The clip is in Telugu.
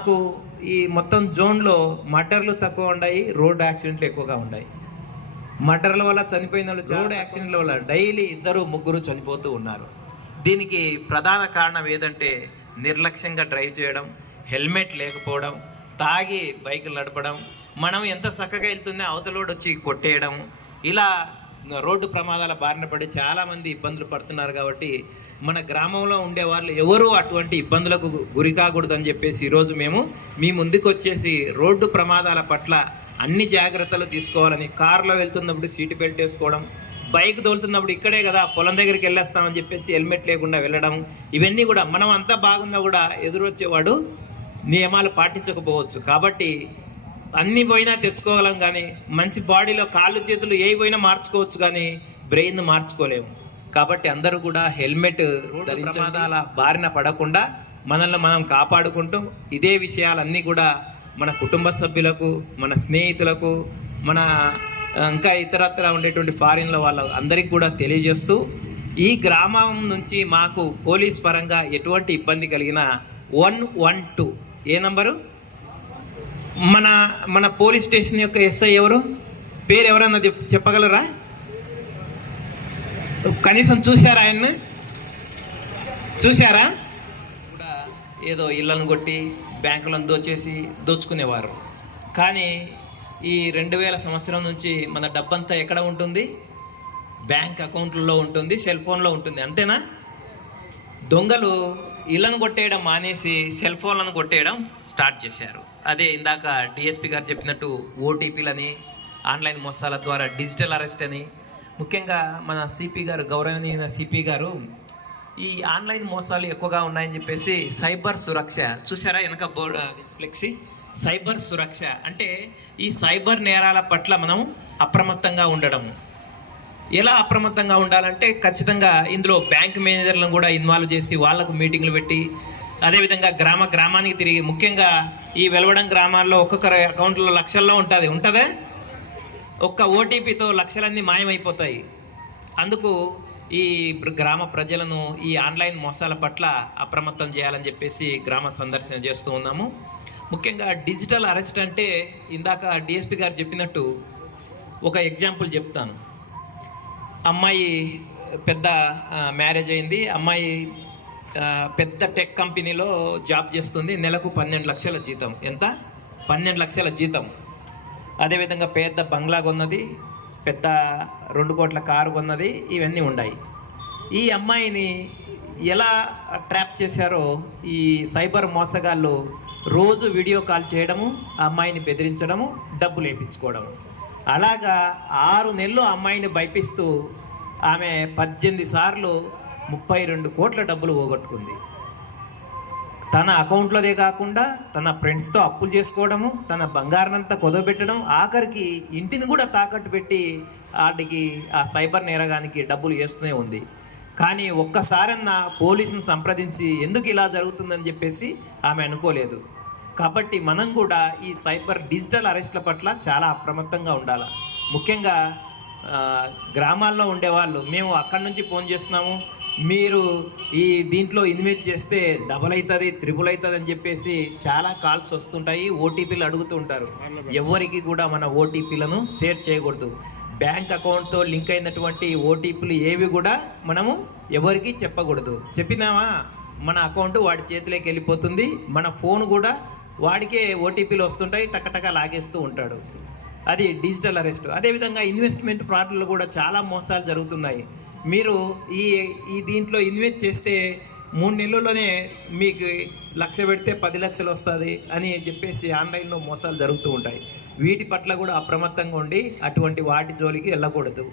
మాకు ఈ మొత్తం జోన్లో మర్డర్లు తక్కువ ఉన్నాయి, రోడ్ యాక్సిడెంట్లు ఎక్కువగా ఉన్నాయి. మర్డర్ల వల్ల చనిపోయిన వాళ్ళు, రోడ్ యాక్సిడెంట్ల వల్ల డైలీ 2-3 చనిపోతూ ఉన్నారు. దీనికి ప్రధాన కారణం ఏదంటే నిర్లక్ష్యంగా డ్రైవ్ చేయడం, హెల్మెట్ లేకపోవడం, తాగి బైకులు నడపడం, మనం ఎంత చక్కగా వెళ్తుందో అవతలోడు వచ్చి కొట్టేయడం, ఇలా రోడ్డు ప్రమాదాల బారిన పడి చాలామంది ఇబ్బందులు పడుతున్నారు. కాబట్టి మన గ్రామంలో ఉండేవాళ్ళు ఎవరు అటువంటి ఇబ్బందులకు గురి కాకూడదని చెప్పేసి ఈరోజు మేము మీ ముందుకు వచ్చేసి రోడ్డు ప్రమాదాల పట్ల అన్ని జాగ్రత్తలు తీసుకోవాలని, కారులో వెళ్తున్నప్పుడు సీటు బెల్ట్ వేసుకోవడం, బైక్ తోలుతున్నప్పుడు ఇక్కడే కదా పొలం దగ్గరికి వెళ్ళేస్తామని చెప్పేసి హెల్మెట్ లేకుండా వెళ్ళడం, ఇవన్నీ కూడా మనం అంతా బాగున్నా కూడా ఎదురొచ్చేవాడు నియమాలు పాటించకపోవచ్చు. కాబట్టి అన్ని పోయినా తెచ్చుకోగలం, కానీ మంచి బాడీలో కాళ్ళు చేతులు ఏ పోయినా మార్చుకోవచ్చు, కానీ బ్రెయిన్ మార్చుకోలేము. కాబట్టి అందరూ కూడా హెల్మెట్ ప్రమాదాల బారిన పడకుండా మనల్ని మనం కాపాడుకుంటూ ఇదే విషయాలన్నీ కూడా మన కుటుంబ సభ్యులకు, మన స్నేహితులకు, మన ఇంకా ఇతరత్ర ఉండేటువంటి ఫారిన్లో వాళ్ళ అందరికీ కూడా తెలియజేస్తూ, ఈ గ్రామం నుంచి మాకు పోలీస్ పరంగా ఎటువంటి ఇబ్బంది కలిగినా 112 ఏ నంబరు, మన పోలీస్ స్టేషన్ యొక్క ఎస్ఐ ఎవరు, పేరు ఎవరన్నా చెప్పగలరా? కనీసం చూశారా? ఆయన్ని చూశారా? కూడా ఏదో ఇళ్ళను కొట్టి బ్యాంకులను దోచుకునేవారు. కానీ ఈ 2000 సంవత్సరం నుంచి మన డబ్బంతా ఎక్కడ ఉంటుంది? బ్యాంక్ అకౌంట్లలో ఉంటుంది, సెల్ ఫోన్లో ఉంటుంది. అంతేనా? దొంగలు ఇళ్ళను కొట్టేయడం మానేసి సెల్ ఫోన్లను కొట్టేయడం స్టార్ట్ చేశారు. అదే ఇందాక డిఎస్పీ గారు చెప్పినట్టు ఓటీపీలని, ఆన్లైన్ మోసాల ద్వారా డిజిటల్ అరెస్ట్ అని, ముఖ్యంగా మన సిపి గారు, గౌరవనీయ సిపి గారు, ఈ ఆన్లైన్ మోసాలు ఎక్కువగా ఉన్నాయని చెప్పేసి సైబర్ సురక్ష చూసారా? వెనక బోర్డు ఫ్లెక్సీ, సైబర్ సురక్ష అంటే ఈ సైబర్ నేరాల పట్ల మనం అప్రమత్తంగా ఉండడము. ఎలా అప్రమత్తంగా ఉండాలంటే ఖచ్చితంగా ఇందులో బ్యాంక్ మేనేజర్లను కూడా ఇన్వాల్వ్ చేసి వాళ్ళకు మీటింగ్లు పెట్టి, అదేవిధంగా గ్రామానికి తిరిగి, ముఖ్యంగా ఈ వెలవడం గ్రామాల్లో ఒక్కొక్కరి అకౌంట్లో లక్షల్లో ఉంటుందా? ఒక్క ఓటీపీతో లక్షలన్నీ మాయమైపోతాయి. అందుకు ఈ గ్రామ ప్రజలను ఈ ఆన్లైన్ మోసాల పట్ల అప్రమత్తం చేయాలని చెప్పేసి గ్రామ సందర్శన చేస్తూ ఉన్నాము. ముఖ్యంగా డిజిటల్ అరెస్ట్ అంటే ఇందాక డిఎస్పీ గారు చెప్పినట్టు ఒక ఎగ్జాంపుల్ చెప్తాను. అమ్మాయి పెద్ద మ్యారేజ్ అయింది, అమ్మాయి పెద్ద టెక్ కంపెనీలో జాబ్ చేస్తుంది, నెలకు 12 లక్షల జీతం. ఎంత? 12 లక్షల జీతం. అదేవిధంగా పెద్ద బంగ్లా కొన్నది, పెద్ద 2 కోట్ల కారు కొన్నది, ఇవన్నీ ఉన్నాయి. ఈ అమ్మాయిని ఎలా ట్రాప్ చేశారో ఈ సైబర్ మోసగాళ్ళు రోజు వీడియో కాల్ చేయడము, ఆ అమ్మాయిని బెదిరించడము, డబ్బులు వేయించుకోవడము. అలాగా 6 నెలలు అమ్మాయిని భయపిస్తూ ఆమె 18 సార్లు 32 కోట్ల డబ్బులు పోగొట్టుకుంది. తన అకౌంట్లోదే కాకుండా తన ఫ్రెండ్స్తో అప్పులు చేసుకోవడము, తన బంగారాన్నంతా కుదవబెట్టడం, ఆఖరికి ఇంటిని కూడా తాకట్టు పెట్టి వాటికి ఆ సైబర్ నేరగానికి డబ్బులు వేస్తూనే ఉంది. కానీ ఒక్కసారన్నా పోలీసును సంప్రదించి ఎందుకు ఇలా జరుగుతుందని చెప్పేసి ఆమె అనుకోలేదు. కాబట్టి మనం కూడా ఈ సైబర్ డిజిటల్ అరెస్ట్ల పట్ల చాలా అప్రమత్తంగా ఉండాలి. ముఖ్యంగా గ్రామాల్లో ఉండేవాళ్ళు, మేము అక్కడి నుంచి ఫోన్ చేస్తున్నాము, మీరు ఈ దీంట్లో ఇన్వెస్ట్ చేస్తే డబల్ అవుతుంది, త్రిబుల్ అవుతుంది అని చెప్పేసి చాలా కాల్స్ వస్తుంటాయి, ఓటీపీలు అడుగుతూ ఉంటారు. ఎవరికి కూడా మన ఓటీపీలను షేర్ చేయకూడదు. బ్యాంక్ అకౌంట్తో లింక్ అయినటువంటి ఓటీపీలు ఏవి కూడా మనము ఎవరికి చెప్పకూడదు. చెప్పినామా మన అకౌంట్ వాడి చేతిలోకి వెళ్ళిపోతుంది, మన ఫోన్ కూడా వాడికే ఓటీపీలు వస్తుంటాయి, టకటక లాగేస్తూ ఉంటాడు. అది డిజిటల్ అరెస్ట్. అదేవిధంగా ఇన్వెస్ట్మెంట్ ఫ్రాడ్లు కూడా చాలా మోసాలు జరుగుతున్నాయి. మీరు ఈ దీంట్లో ఇన్వెస్ట్ చేస్తే 3 నెలల్లోనే మీకు 1,00,000 పెడితే 10 లక్షలు వస్తుంది అని చెప్పేసి ఆన్లైన్లో మోసాలు జరుగుతూ ఉంటాయి. వీటి పట్ల కూడా అప్రమత్తంగా ఉండి అటువంటి వాటి జోలికి వెళ్ళకూడదు.